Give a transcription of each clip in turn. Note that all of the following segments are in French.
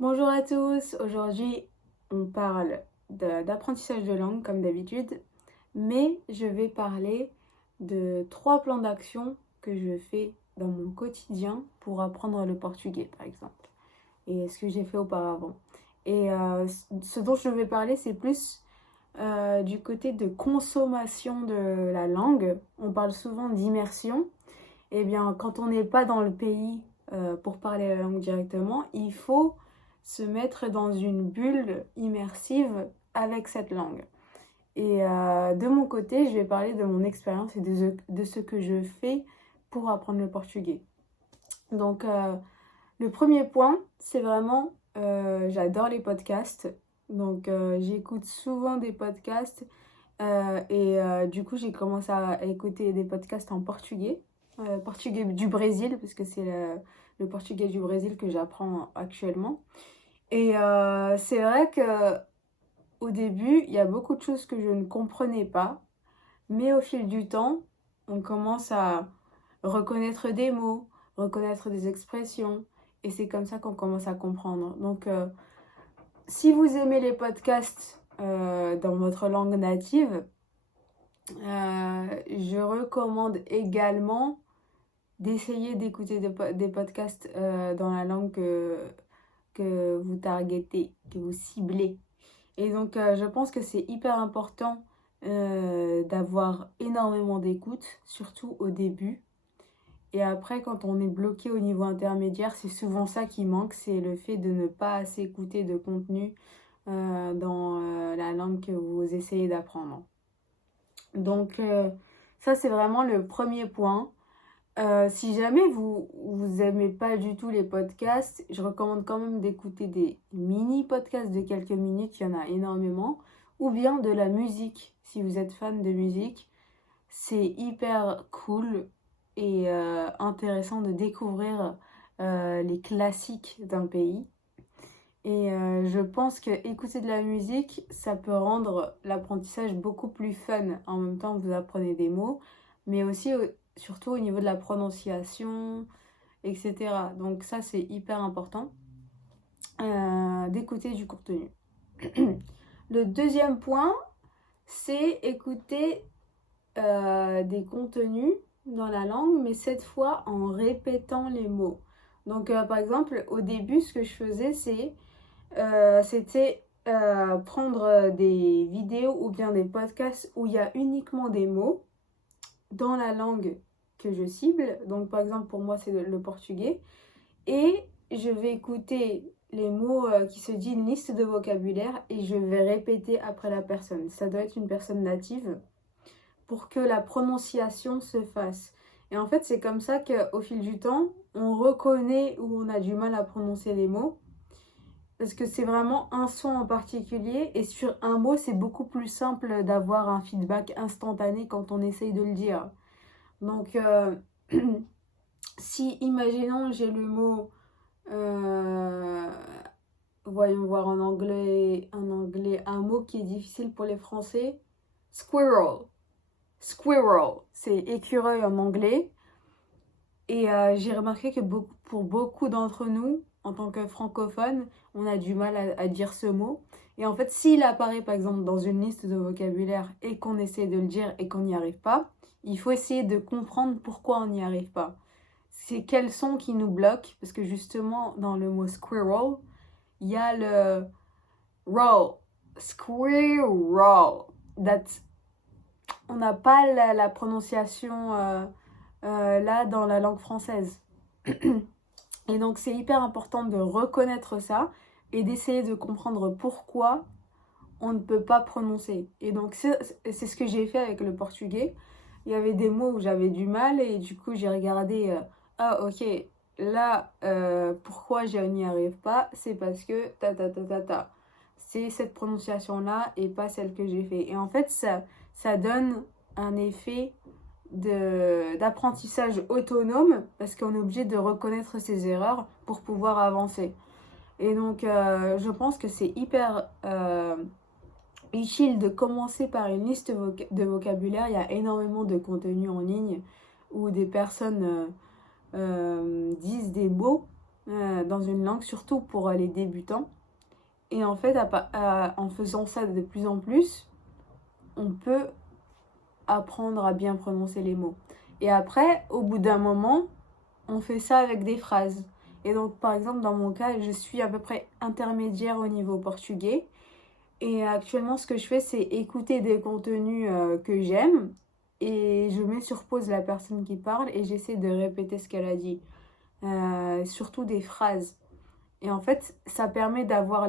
Bonjour à tous, aujourd'hui on parle d'apprentissage de langue comme d'habitude, mais je vais parler de 3 plans d'action que je fais dans mon quotidien pour apprendre le portugais par exemple, et ce que j'ai fait auparavant. Et ce dont je vais parler, c'est plus du côté de consommation de la langue. On parle souvent d'immersion. Eh bien, quand on n'est pas dans le pays pour parler la langue directement, il faut se mettre dans une bulle immersive avec cette langue. Et de mon côté, je vais parler de mon expérience et de ce que je fais pour apprendre le portugais. Donc, le premier point, c'est vraiment, j'adore les podcasts. Donc, j'écoute souvent des podcasts du coup, j'ai commencé à écouter des podcasts en portugais. Portugais du Brésil, parce que c'est le portugais du Brésil que j'apprends actuellement. Et c'est vrai que au début, il y a beaucoup de choses que je ne comprenais pas, mais au fil du temps, on commence à reconnaître des mots, reconnaître des expressions, et c'est comme ça qu'on commence à comprendre. Donc, si vous aimez les podcasts dans votre langue native, je recommande également d'essayer d'écouter des podcasts dans la langue que vous targetez, que vous ciblez. Et donc, je pense que c'est hyper important d'avoir énormément d'écoute, surtout au début. Et après, quand on est bloqué au niveau intermédiaire, c'est souvent ça qui manque, c'est le fait de ne pas assez écouter de contenu dans la langue que vous essayez d'apprendre. Donc, ça, c'est vraiment le premier point. Si jamais vous aimez pas du tout les podcasts, je recommande quand même d'écouter des mini-podcasts de quelques minutes, il y en a énormément, ou bien de la musique, si vous êtes fan de musique. C'est hyper cool et intéressant de découvrir les classiques d'un pays. Et je pense que écouter de la musique, ça peut rendre l'apprentissage beaucoup plus fun. En même temps, vous apprenez des mots, mais aussi surtout au niveau de la prononciation, etc. Donc ça, c'est hyper important d'écouter du contenu. Le deuxième point, c'est écouter des contenus dans la langue, mais cette fois en répétant les mots. Donc, par exemple, au début, ce que je faisais, c'était prendre des vidéos ou bien des podcasts où il y a uniquement des mots dans la langue que je cible. Donc, par exemple, pour moi, c'est le portugais. Et je vais écouter les mots qui se disent une liste de vocabulaire et je vais répéter après la personne. Ça doit être une personne native pour que la prononciation se fasse. Et en fait, c'est comme ça qu'au fil du temps, on reconnaît où on a du mal à prononcer les mots. Parce que c'est vraiment un son en particulier. Et sur un mot, c'est beaucoup plus simple d'avoir un feedback instantané quand on essaye de le dire. Donc, si, imaginons, j'ai le mot... euh, voyons voir un mot qui est difficile pour les Français. Squirrel. Squirrel, c'est écureuil en anglais. Et j'ai remarqué que pour beaucoup d'entre nous, en tant que francophones, on a du mal à dire ce mot. Et en fait, s'il apparaît par exemple dans une liste de vocabulaire et qu'on essaie de le dire et qu'on n'y arrive pas, il faut essayer de comprendre pourquoi on n'y arrive pas. C'est quel son qui nous bloque, parce que justement, dans le mot squirrel, il y a le roll. Squirrel. On n'a pas la prononciation là dans la langue française. Et donc c'est hyper important de reconnaître ça et d'essayer de comprendre pourquoi on ne peut pas prononcer. Et donc c'est ce que j'ai fait avec le portugais. Il y avait des mots où j'avais du mal et du coup j'ai regardé, ah ok, là pourquoi je n'y arrive pas, c'est parce que ta ta ta ta ta. C'est cette prononciation là et pas celle que j'ai fait. Et en fait ça donne un effet d'apprentissage autonome parce qu'on est obligé de reconnaître ses erreurs pour pouvoir avancer. Et donc, je pense que c'est hyper utile de commencer par une liste de vocabulaire. Il y a énormément de contenu en ligne où des personnes disent des mots dans une langue, surtout pour les débutants. Et en fait, en faisant ça de plus en plus, on peut apprendre à bien prononcer les mots. Et après, au bout d'un moment, on fait ça avec des phrases. Et donc, par exemple, dans mon cas, je suis à peu près intermédiaire au niveau portugais. Et actuellement, ce que je fais, c'est écouter des contenus que j'aime. Et je mets sur pause la personne qui parle et j'essaie de répéter ce qu'elle a dit. Surtout des phrases. Et en fait, ça permet d'avoir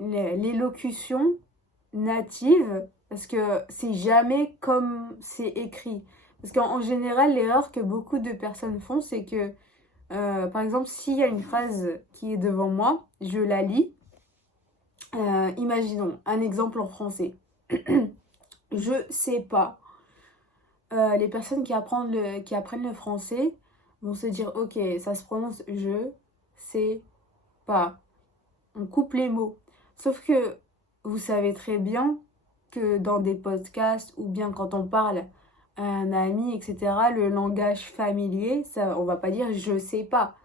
l'élocution native, parce que c'est jamais comme c'est écrit. Parce qu'en général, l'erreur que beaucoup de personnes font, c'est que, par exemple, s'il y a une phrase qui est devant moi, je la lis. Imaginons un exemple en français. Je sais pas. Les personnes qui apprennent le français vont se dire, ok, ça se prononce je sais pas. On coupe les mots. Sauf que vous savez très bien que dans des podcasts ou bien quand on parle à un ami, etc., le langage familier, ça, on va pas dire je sais pas.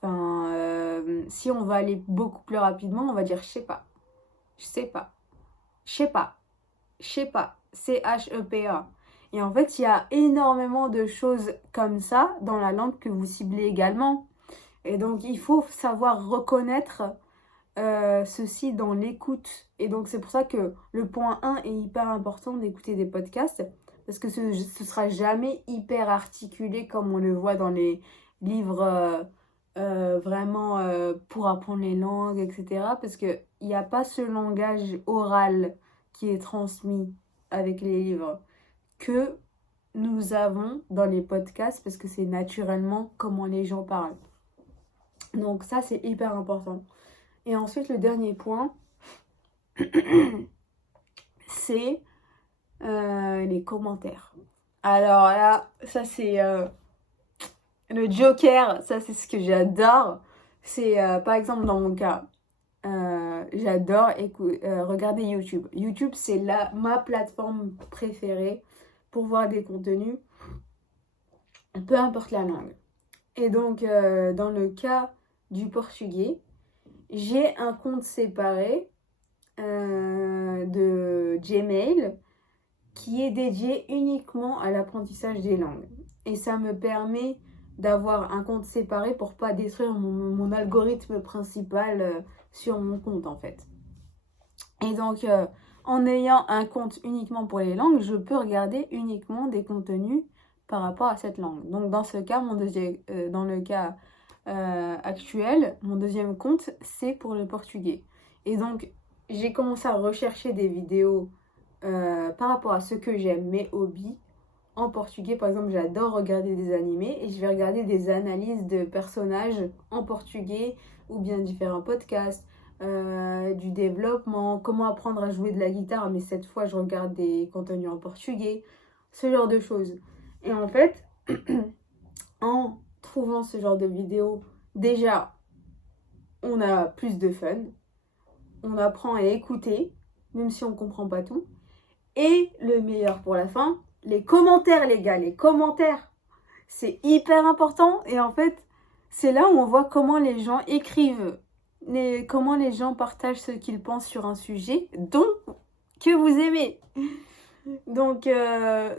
Enfin, si on va aller beaucoup plus rapidement, on va dire je sais pas. Je sais pas. Je sais pas. Je sais pas. C-H-E-P-A. Et en fait, il y a énormément de choses comme ça dans la langue que vous ciblez également. Et donc, il faut savoir reconnaître ceci dans l'écoute. Et donc, c'est pour ça que le point 1 est hyper important d'écouter des podcasts. Parce que ce sera jamais hyper articulé comme on le voit dans les livres vraiment pour apprendre les langues, etc. Parce qu'il n'y a pas ce langage oral qui est transmis avec les livres que nous avons dans les podcasts parce que c'est naturellement comment les gens parlent. Donc ça, c'est hyper important. Et ensuite, le dernier point, c'est les commentaires. Alors là, ça c'est le Joker, ça c'est ce que j'adore. C'est par exemple dans mon cas, j'adore regarder YouTube. YouTube, c'est ma plateforme préférée pour voir des contenus, peu importe la langue. Et donc, dans le cas du portugais, j'ai un compte séparé de Gmail qui est dédié uniquement à l'apprentissage des langues. Et ça me permet d'avoir un compte séparé pour pas détruire mon algorithme principal sur mon compte en fait. Et donc, en ayant un compte uniquement pour les langues, je peux regarder uniquement des contenus par rapport à cette langue. Donc, dans ce cas, dans le cas actuel, mon deuxième compte, c'est pour le portugais. Et donc, j'ai commencé à rechercher des vidéos par rapport à ce que j'aime, mes hobbies, en portugais. Par exemple, j'adore regarder des animés et je vais regarder des analyses de personnages en portugais ou bien différents podcasts, du développement, comment apprendre à jouer de la guitare, mais cette fois, je regarde des contenus en portugais, ce genre de choses. Et en fait, en trouvant ce genre de vidéos, déjà, on a plus de fun, on apprend à écouter, même si on ne comprend pas tout. Et le meilleur pour la fin, les commentaires, les gars, les commentaires. C'est hyper important. Et en fait, c'est là où on voit comment les gens écrivent, comment les gens partagent ce qu'ils pensent sur un sujet que vous aimez. Donc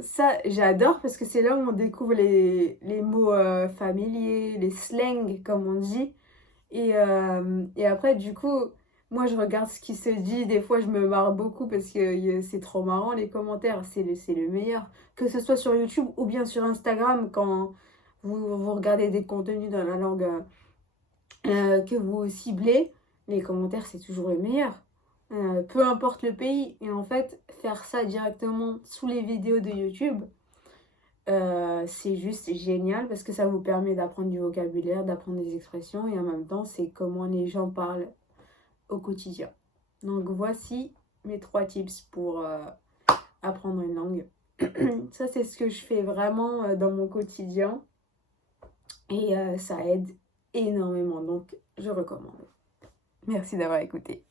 ça, j'adore parce que c'est là où on découvre les mots familiers, les slangs, comme on dit. Et après, du coup, moi, je regarde ce qui se dit. Des fois, je me marre beaucoup parce que c'est trop marrant, les commentaires. C'est le meilleur. Que ce soit sur YouTube ou bien sur Instagram, quand vous regardez des contenus dans la langue que vous ciblez, les commentaires, c'est toujours le meilleur. Peu importe le pays. Et en fait, faire ça directement sous les vidéos de YouTube, c'est juste génial parce que ça vous permet d'apprendre du vocabulaire, d'apprendre des expressions et en même temps, c'est comment les gens parlent au quotidien. Donc voici mes 3 tips pour apprendre une langue. Ça, c'est ce que je fais vraiment dans mon quotidien et ça aide énormément. Donc, je recommande. Merci d'avoir écouté.